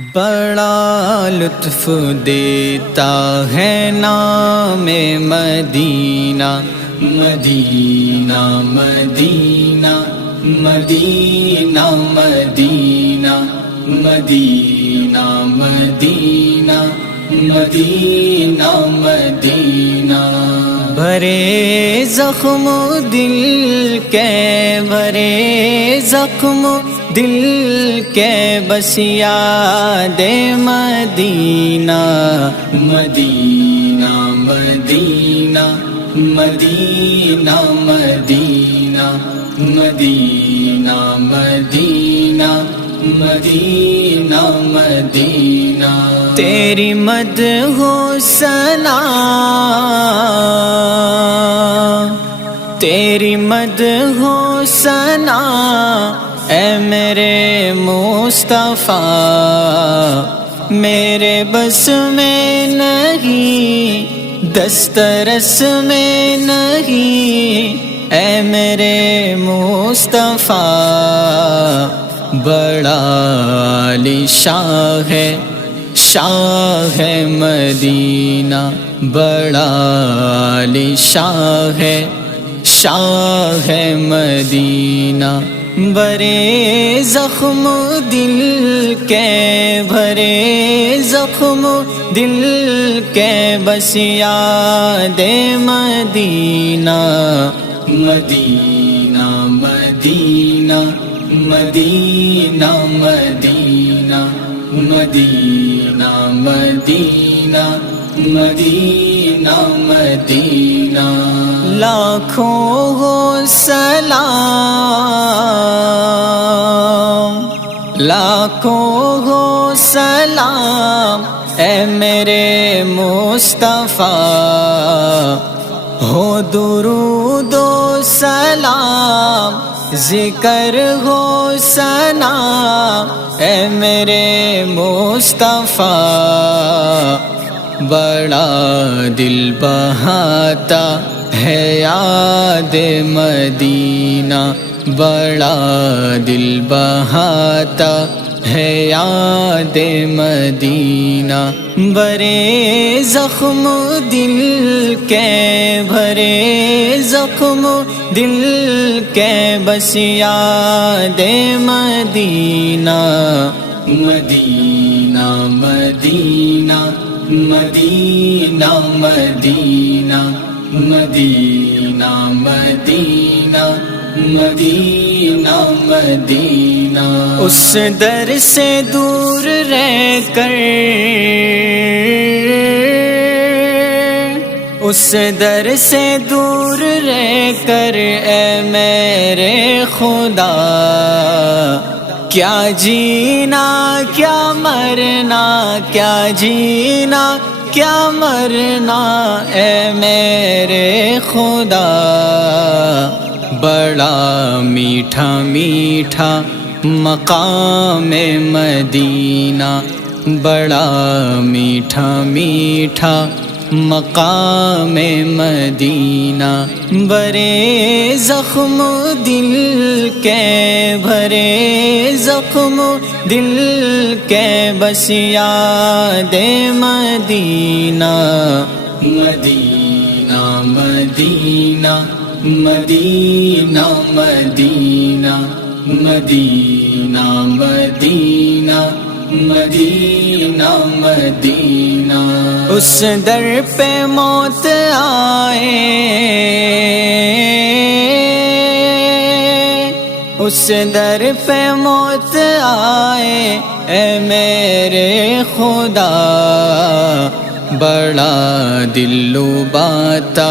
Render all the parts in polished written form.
بڑا لطف دیتا ہے نام مدینہ، مدینہ مدینہ مدینہ مدینہ مدینہ مدینہ مدینہ مدینہ۔ بھرے زخم دل کے، بھرے زخم دل کے، بس یاد مدینہ، مدینہ مدینہ مدینہ مدینہ مدینہ مدینہ مدینہ مدینہ۔ تیری مدح و ثنا، تیری مدح و ثنا اے میرے مصطفیٰ، میرے بس میں نہیں، دسترس میں نہیں، اے میرے مصطفیٰ۔ بڑا عالی شاہ ہے، شاہ ہے مدینہ، بڑا عالی شاہ ہے، شاہ ہے مدینہ۔ بھرے زخم دل کے، بھرے زخم دل کے، بس یاد مدینہ، مدینہ مدینہ مدینہ مدینہ مدینہ مدینہ مدینہ مدینہ۔ لاکھوں ہو سلام، لاکھوں ہو سلام اے میرے مصطفیٰ، ہو درود و سلام، ذکر ہو ثنا اے میرے مصطفیٰ۔ بڑا دل بہاتا ہے یاد مدینہ، بڑا دل بہاتا ہے یاد مدینہ۔ بھرے زخم دل کے، بھرے زخم دل کے، بس یاد مدینہ، مدینہ مدینہ مدینہ مدینہ مدینہ مدینہ مدینہ مدینہ۔ اس در سے دور رہ کر، اس در سے دور رہ کر اے میرے خدا، کیا جینا کیا مرنا، کیا جینا کیا مرنا اے میرے خدا۔ بڑا میٹھا میٹھا مقام مدینہ، بڑا میٹھا میٹھا مقام مدینہ۔ بھرے زخم دل کے، بھرے زخم دل کے، بس یاد مدینہ، مدینہ مدینہ مدینہ مدینہ مدینہ مدینہ مدینہ مدینہ۔ اس در پہ موت آئے، اس در پہ موت آئے اے میرے خدا، بڑا دل لباتا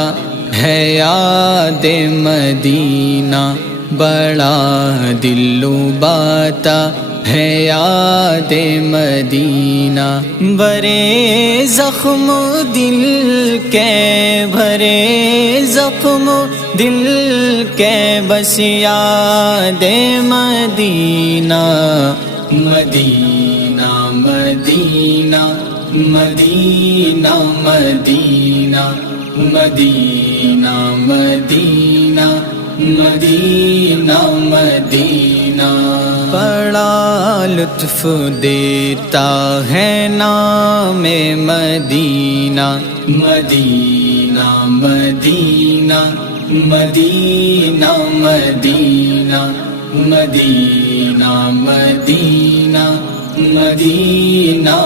ہے یاد مدینہ، بڑا دل لباتا ہے یاد مدینہ۔ بھرے زخم دل کے، بھرے زخم دل کے، بس یاد مدینہ، مدینہ مدینہ مدینہ مدینہ مدینہ مدینہ مدینہ مدینہ۔ بڑا لطف دیتا ہے نام مدینہ مدینہ مدینہ مدینہ مدینہ مدینہ مدینہ مدینہ مدینہ